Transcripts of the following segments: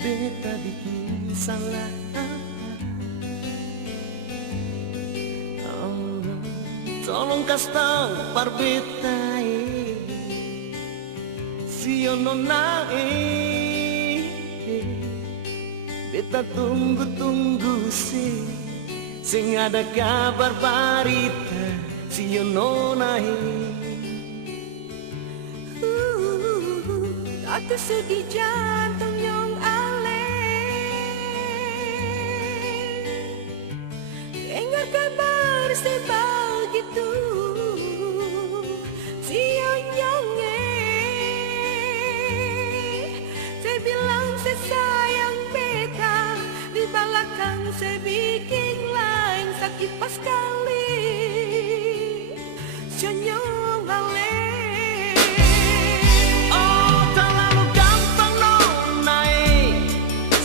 Beta bikin salah, tolong kasih tahu par beta si nona beta tunggu sing ada kabar barita si nona tak sedih jantung yang dengar kabar sebegitu sionyongnya saya bilang saya sayang beta di belakang saya bikin lain sakit pas kali sionyong ale. Oh terlalu gampang nona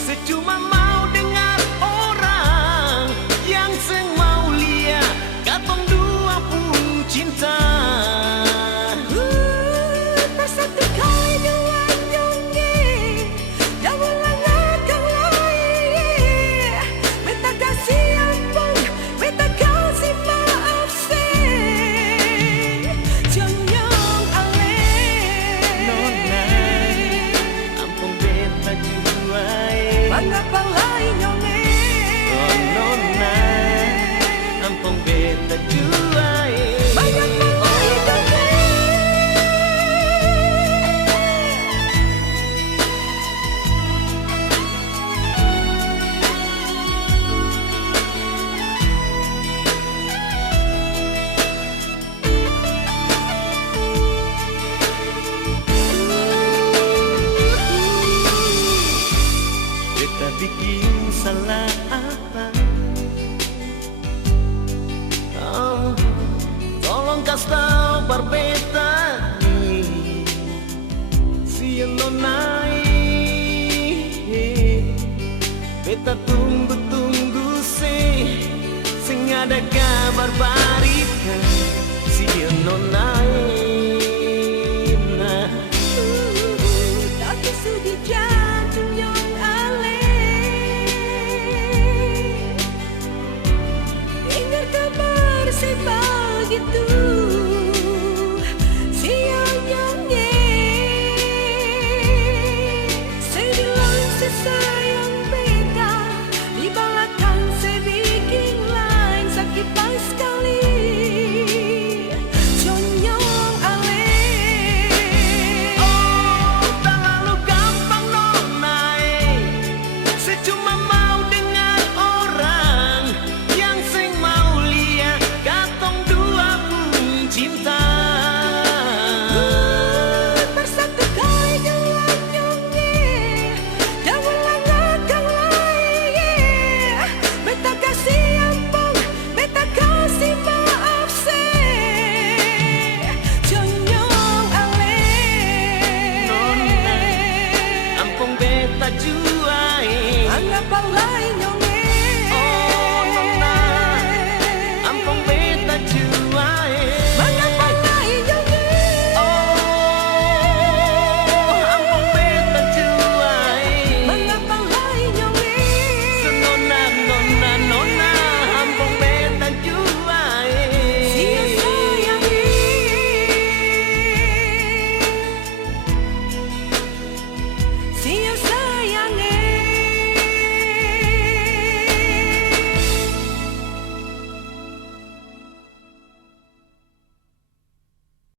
saya cuma mau dengar orang yang seng mau lihat katong dua pun cinta. Tak satu kali dua nyonge yang ulang akan lagi beta kasih ampun beta kasih maaf sionyong ale Nona ampun beta jua mengapa lain nyonge oh nona ampun beta jua mengapa lain nyonge. Beta bikin salah apa? Oh, tolong kasih tahu par beta si nona beta tunggu sing ada kabar barita si nona Tak sedih jantung yang ale dengar kabar sebegitu